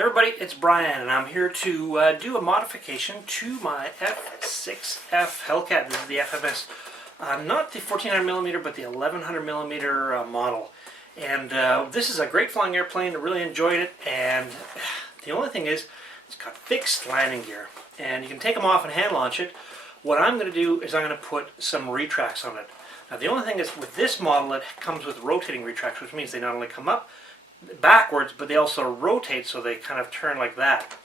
Everybody, it's Brian, and I'm here to do a modification to my F6F Hellcat. This is the FMS, not the 1400mm, but the 1100mm model. And this is a great flying airplane. I really enjoyed it, and the only thing is, it's got fixed landing gear, and you can take them off and hand launch it. What I'm going to do is I'm going to put some retracts on it. Now the only thing is, with this model, it comes with rotating retracts, which means they not only come up backwards, but they also rotate, so they kind of turn like that.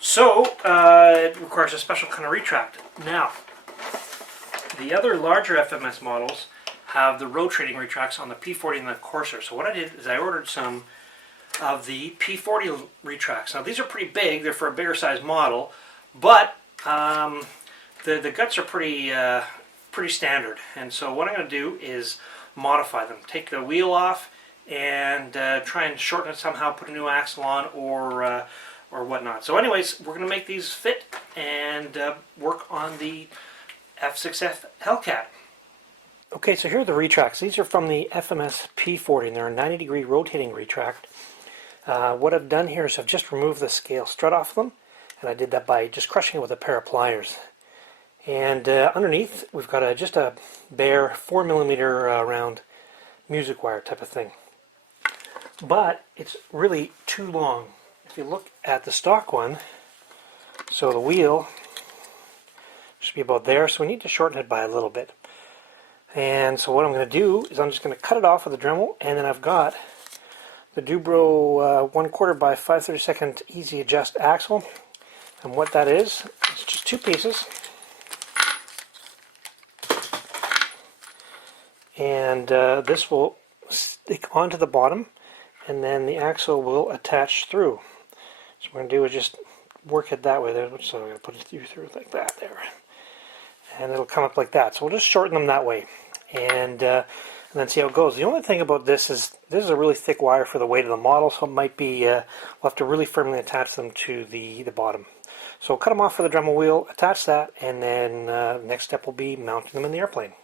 So it requires a special kind of retract. Now, the other larger FMS models have the rotating retracts on the P40 and the Corsair. So what I did is I ordered some of the P40 retracts. Now these are pretty big; they're for a bigger size model, but the guts are pretty standard. And so what I'm going to do is modify them. Take the wheel off and try and shorten it somehow, put a new axle on, or whatnot. So anyways, we're going to make these fit and work on the F6F Hellcat. Okay, so here are the retracts. These are from the FMS P40, and they're a 90-degree rotating retract. What I've done here is I've just removed the scale strut off them, and I did that by just crushing it with a pair of pliers. And underneath, we've got just a bare 4mm round music wire type of thing. But it's really too long. If you look at the stock one, so the wheel should be about there, so we need to shorten it by a little bit. And so what I'm going to do is I'm just going to cut it off with a Dremel, and then I've got the Dubro 1/4 by 5/32 easy adjust axle. And what that is, it's just two pieces. And this will stick onto the bottom, and then the axle will attach through. So what we're going to do is just work it that way. So I'm going to put it through like that there. And it'll come up like that. So we'll just shorten them that way. And then see how it goes. The only thing about this is a really thick wire for the weight of the model, so it might be, we'll have to really firmly attach them to the bottom. So we'll cut them off for the Dremel wheel, attach that, and then next step will be mounting them in the airplane.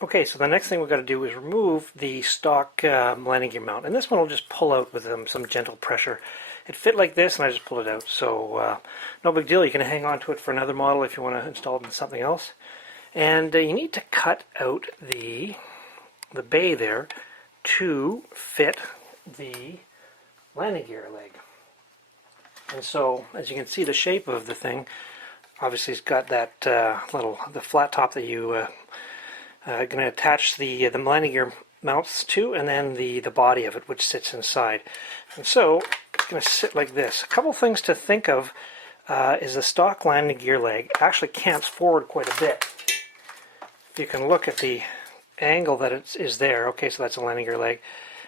Okay, so the next thing we've got to do is remove the stock landing gear mount. And this one will just pull out with some gentle pressure. It fit like this, and I just pulled it out. So no big deal. You can hang on to it for another model if you want to install it in something else. And you need to cut out the bay there to fit the landing gear leg. And so, as you can see, the shape of the thing, obviously it's got that the flat top that you going to attach the landing gear mounts to, and then the body of it, which sits inside. And so it's going to sit like this. A couple things to think of is the stock landing gear leg actually cants forward quite a bit. You can look at the angle that it is there. Okay, so that's a landing gear leg,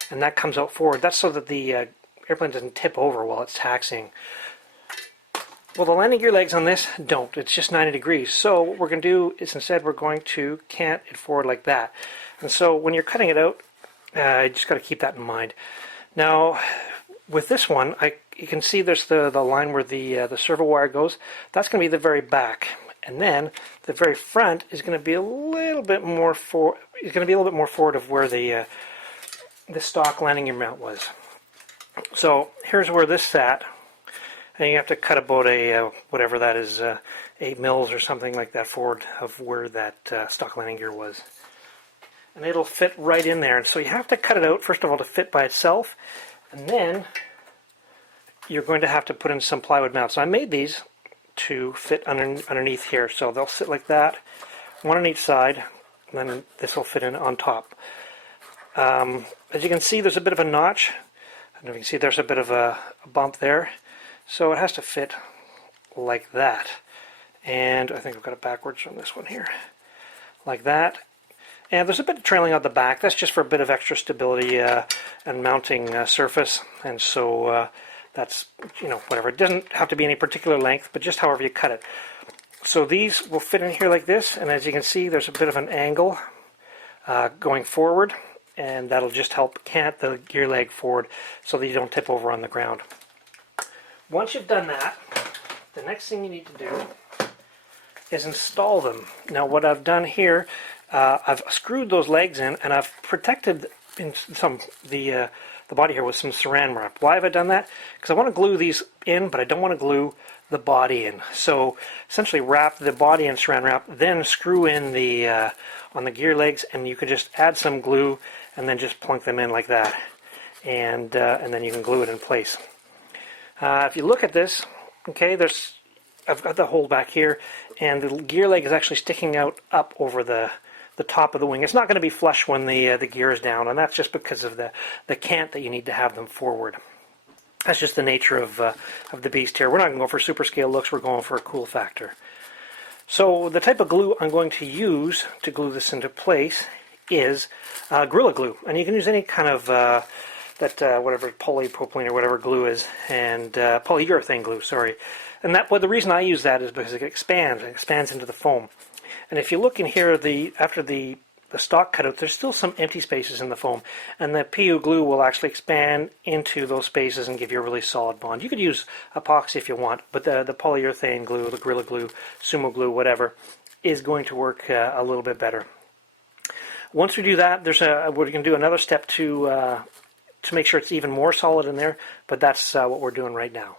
and that comes out forward. That's so that the airplane doesn't tip over while it's taxiing. Well, the landing gear legs on this don't. It's just 90 degrees. So what we're going to do is instead we're going to cant it forward like that. And so when you're cutting it out, you just got to keep that in mind. Now, with this one, you can see there's the line where the servo wire goes. That's going to be the very back. And then the very front is going to be a little bit more forward of where the stock landing gear mount was. So here's where this sat. And you have to cut about a, whatever that is, 8 mils or something like that forward of where that stock landing gear was. And it'll fit right in there. And so you have to cut it out, first of all, to fit by itself. And then you're going to have to put in some plywood mounts. So I made these to fit underneath here. So they'll sit like that, one on each side, and then this will fit in on top. As you can see, there's a bit of a notch. I don't know if you can see there's a bit of a bump there. So it has to fit like that. And I think I've got it backwards from this one here. Like that. And there's a bit of trailing out the back. That's just for a bit of extra stability and mounting surface. And so that's, whatever. It doesn't have to be any particular length, but just however you cut it. So these will fit in here like this. And as you can see, there's a bit of an angle going forward. And that'll just help cant the gear leg forward so that you don't tip over on the ground. Once you've done that, the next thing you need to do is install them. Now what I've done here, I've screwed those legs in, and I've protected the the body here with some saran wrap. Why have I done that? Because I want to glue these in, but I don't want to glue the body in. So essentially wrap the body in saran wrap, then screw in the on the gear legs, and you can just add some glue and then just plunk them in like that, and then you can glue it in place. If you look at this, okay, I've got the hole back here, and the gear leg is actually sticking out up over the top of the wing. It's not going to be flush when the gear is down, and that's just because of the cant that you need to have them forward. That's just the nature of the beast here. We're not going to go for super scale looks, we're going for a cool factor. So the type of glue I'm going to use to glue this into place is Gorilla Glue. And you can use any kind of whatever polypropylene or whatever glue is, and polyurethane glue, sorry. And the reason I use that is because it expands into the foam. And if you look in here, after the stock cutout, there's still some empty spaces in the foam, and the PU glue will actually expand into those spaces and give you a really solid bond. You could use epoxy if you want, but the polyurethane glue, the Gorilla Glue, Sumo Glue, whatever, is going to work a little bit better. Once we do that, we're going to do another step to make sure it's even more solid in there, but that's what we're doing right now.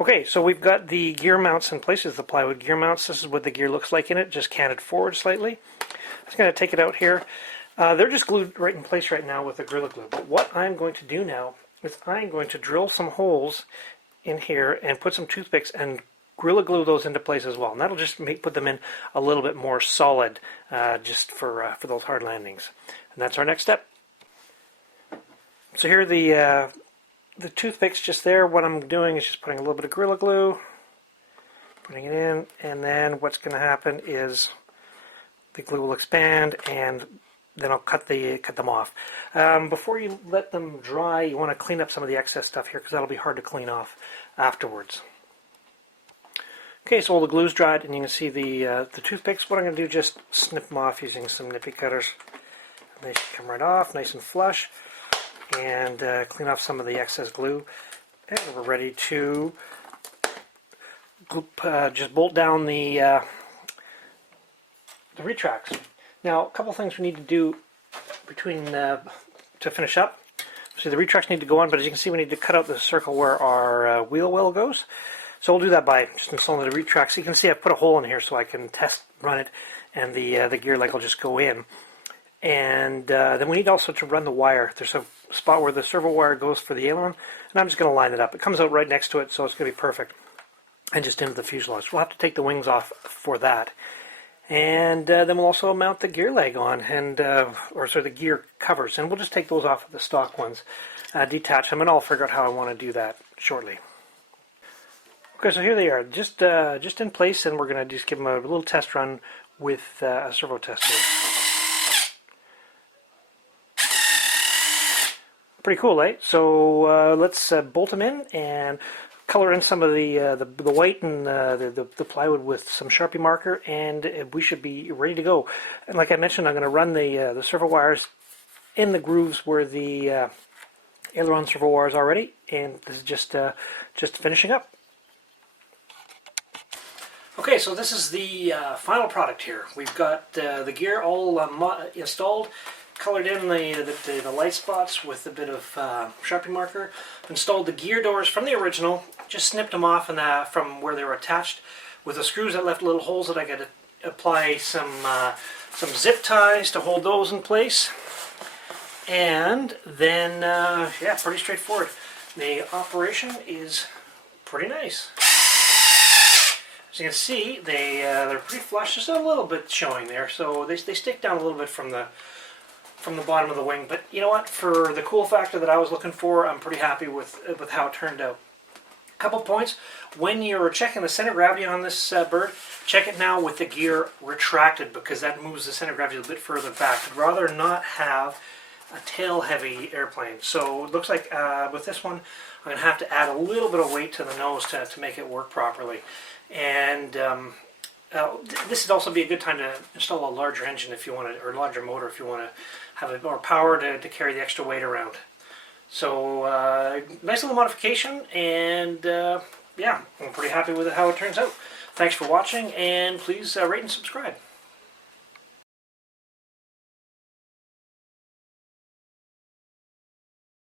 Okay, so we've got the gear mounts in place. This is the plywood gear mounts. This is what the gear looks like in it, just canted forward slightly. I'm just going to take it out here. They're just glued right in place right now with the Gorilla Glue. But what I'm going to do now is I'm going to drill some holes in here and put some toothpicks and Gorilla Glue those into place as well. And that'll just put them in a little bit more solid, just for those hard landings. And that's our next step. So here are the toothpicks just there. What I'm doing is just putting a little bit of Gorilla Glue, putting it in, and then what's going to happen is the glue will expand, and then I'll cut them off. Before you let them dry, you want to clean up some of the excess stuff here, because that'll be hard to clean off afterwards. Okay, so all the glue's dried, and you can see the toothpicks. What I'm going to do is just snip them off using some nippy cutters. And they should come right off, nice and flush, and clean off some of the excess glue. And we're ready to just bolt down the retracts. Now, a couple things we need to do to finish up. So the retracts need to go on, but as you can see, we need to cut out the circle where our wheel well goes. So we'll do that by just installing the retracts. You can see I've put a hole in here so I can run it, and the gear leg will just go in. And then we need also to run the wire. There's a spot where the servo wire goes for the aileron, and I'm just going to line it up. It comes out right next to it, so it's going to be perfect. And just into the fuselage. We'll have to take the wings off for that. And then we'll also mount the gear leg on, the gear covers, and we'll just take those off of the stock ones, detach them, and I'll figure out how I want to do that shortly. Okay, so here they are, just in place, and we're going to just give them a little test run with a servo tester. Pretty cool, eh? So let's bolt them in and color in some of the white and the plywood with some Sharpie marker, and we should be ready to go. And like I mentioned, I'm going to run the servo wires in the grooves where the aileron servo wire is already, and this is just finishing up. Okay, so this is the final product here. We've got the gear all installed, colored in the light spots with a bit of Sharpie marker, installed the gear doors from the original, just snipped them off from where they were attached with the screws that left little holes that I got to apply some zip ties to hold those in place. And then, yeah, pretty straightforward. The operation is pretty nice. As you can see, they're pretty flush. There's a little bit showing there, so they stick down a little bit from the bottom of the wing. But you know what? For the cool factor that I was looking for, I'm pretty happy with how it turned out. A couple points. When you're checking the center of gravity on this bird, check it now with the gear retracted, because that moves the center of gravity a bit further back. I'd rather not have a tail-heavy airplane. So it looks like with this one, I'm going to have to add a little bit of weight to the nose to make it work properly. And this would also be a good time to install a larger engine if you want to, or a larger motor if you want to have a more power to carry the extra weight around. So nice little modification, and yeah, I'm pretty happy with how it turns out. Thanks for watching, and please rate and subscribe.